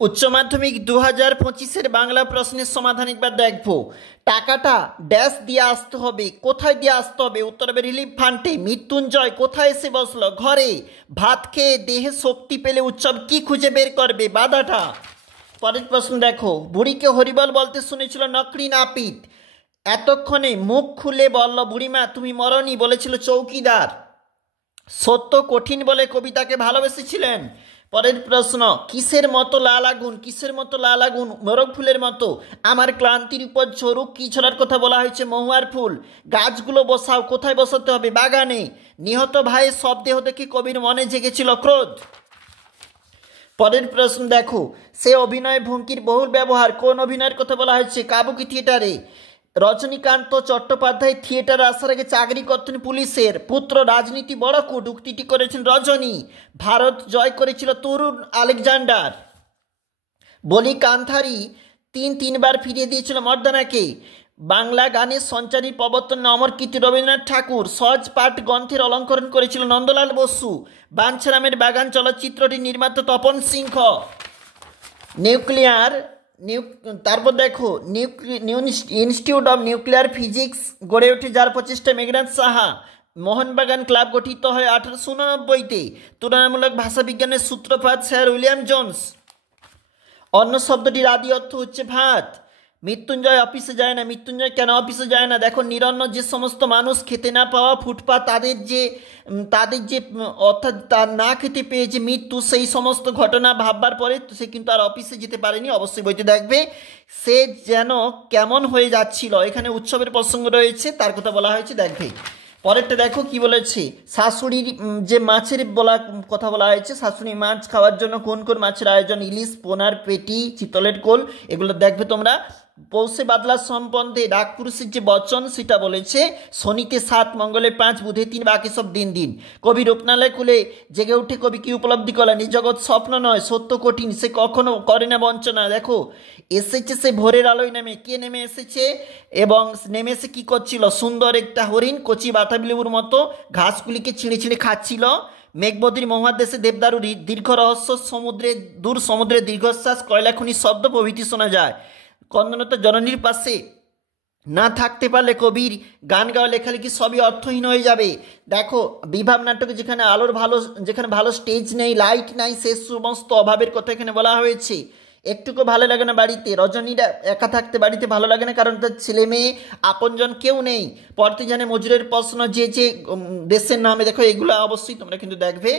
উচ্চ মাধ্যমিক 2025-এর বাংলা প্রশ্নের সমাধান একবার দেখবো। টাকাটা ড্যাশ দিয়ে আসতে হবে, কোথায় দিয়ে আসতে হবে? উত্তর হবে রিলিফ ফান্ডে। মৃত্যুঞ্জয় কোথায় এসে বসলো? ঘরে। ভাত খেয়ে দেহে শক্তি পেলে উৎসব কি খুঁজে বের করবে? বাধাটা। পরের প্রশ্ন দেখো, বুড়িকে হরিবল বলতে শুনেছিল নকরি নাপিত, এতক্ষণে মুখ খুলে বলল বুড়িমা তুমি মরনি, বলেছিল চৌকিদার। সত্য কঠিন বলে কবিতাকে ভালোবেসেছিলেন। পরের প্রশ্ন, কিসের মতো লাল আগুন? কিসের মতো লাল আগুন? মোরগ ফুলের মতো। আমার ক্লান্তির উপর ঝরুক, কি ছড়ার কথা বলা হয়েছে? মহুয়ার ফুল। গাছগুলো বসাও, কোথায় বসাতে হবে? বাগানে। নিহত ভাইয়ের শবদেহ দেখে কবির মনে জেগেছিল ক্রোধ। পরের প্রশ্ন দেখো, সে অভিনয় ভঙ্গির বহুল ব্যবহার, কোন অভিনয়ের কথা বলা হয়েছে? কাবুকি থিয়েটারে। রজনীকান্ত চট্টোপাধ্যায় থিয়েটারে আসার আগে চাকরি করতেন পুলিশের। পুত্র রাজনীতি বড় কূট, উক্তিটি করেছেন রজনী। ভারত জয় করেছিল তরুণ আলেকজান্ডার। বলি কান্থারি তিনবার ফিরিয়ে দিয়েছিল মর্দানাকে। বাংলা গানের সঞ্চারী প্রবর্তন অমর কীর্তি রবীন্দ্রনাথ ঠাকুর। সহজ পাঠ গ্রন্থের অলঙ্করণ করেছিল নন্দলাল বসু। বাঞ্ছারামের বাগান চলচ্চিত্রটির নির্মাতা তপন সিংহ। নিউক্লিয়ার তারপর দেখো, ইনস্টিটিউট অফ নিউক্লিয়ার ফিজিক্স গড়ে ওঠে যার প্রচেষ্টা মেঘনাথ সাহা। মোহনবাগান ক্লাব গঠিত হয় 1889-তে। তুলনামূলক ভাষাবিজ্ঞানের সূত্রপাত স্যার উইলিয়াম জোন্স। অন্য শব্দটির আদি অর্থ হচ্ছে ভাত। মৃত্যুঞ্জয় অফিসে যায় না। মৃত্যুঞ্জয় কেন অফিসে যায় না? দেখো, নিরন্ন যে সমস্ত মানুষ খেতে না পাওয়া ফুটপাত, তাদের যে অর্থাৎ তার না খেতে পেয়ে যে মৃত্যু, সেই সমস্ত ঘটনা ভাববার পরে সে কিন্তু আর অফিসে যেতে পারেনি। অবশ্যই বইতে দেখবে সে যেন কেমন হয়ে যাচ্ছিল। এখানে উৎসবের প্রসঙ্গ রয়েছে, তার কথা বলা হয়েছে, দেখবে। পরেরটা দেখো কি বলেছে, শাশুড়ির যে মাছের কথা বলা হয়েছে। শাশুড়ি মাছ খাওয়ার জন্য কোন কোন মাছের আয়োজন? ইলিশ, পোনার পেটি, চিতলের কোল, এগুলো দেখবে তোমরা। পৌষে বাদলা সম্বন্ধে ডাকপুরুষের যে বচন সেটা বলেছে, শনিতে 7, মঙ্গলে 5, বুধে 3, বাকি সব দিন দিন। কবি রূপনালয় কুলে জেগে উঠে কবি কি উপলব্ধি করলেন? এই জগৎ স্বপ্ন নয়, সত্য কঠিন, সে কখনো করে না বঞ্চনা। দেখো, এসেছে সে ভোরের আলোয় নেমে। কে নেমে এসেছে? এবং নেমে এসে কি করছিল? সুন্দর একটা হরিণ কচি বাতাবি লেবুর মতো ঘাসগুলিকে ছিঁড়ে ছিঁড়ে খাচ্ছিল। মেঘবদীর মহাদেশে দেবদারু দীর্ঘ রহস্য, সমুদ্রের দীর্ঘশ্বাস, কয়লা খনির শব্দ প্রভৃতি শোনা যায়। কন্দনতা জননীর পাশে না থাকতে পারলে কবির গান গাওয়া লেখালেখি সবই অর্থহীন হয়ে যাবে। দেখো, বিভাব নাটকে যেখানে ভালো স্টেজ নেই, লাইট নাই, সে সমস্ত অভাবের কথা এখানে বলা হয়েছে। একটুকু ভালো লাগে না বাড়িতে। রজনীরা একা থাকতে বাড়িতে ভালো লাগে না, কারণ তার ছেলে মেয়ে আপনজন কেউ নেই। পড়তে জানে মজুরের প্রশ্ন, যে দেশের নামে, দেখো এগুলো অবশ্যই তোমরা কিন্তু দেখবে।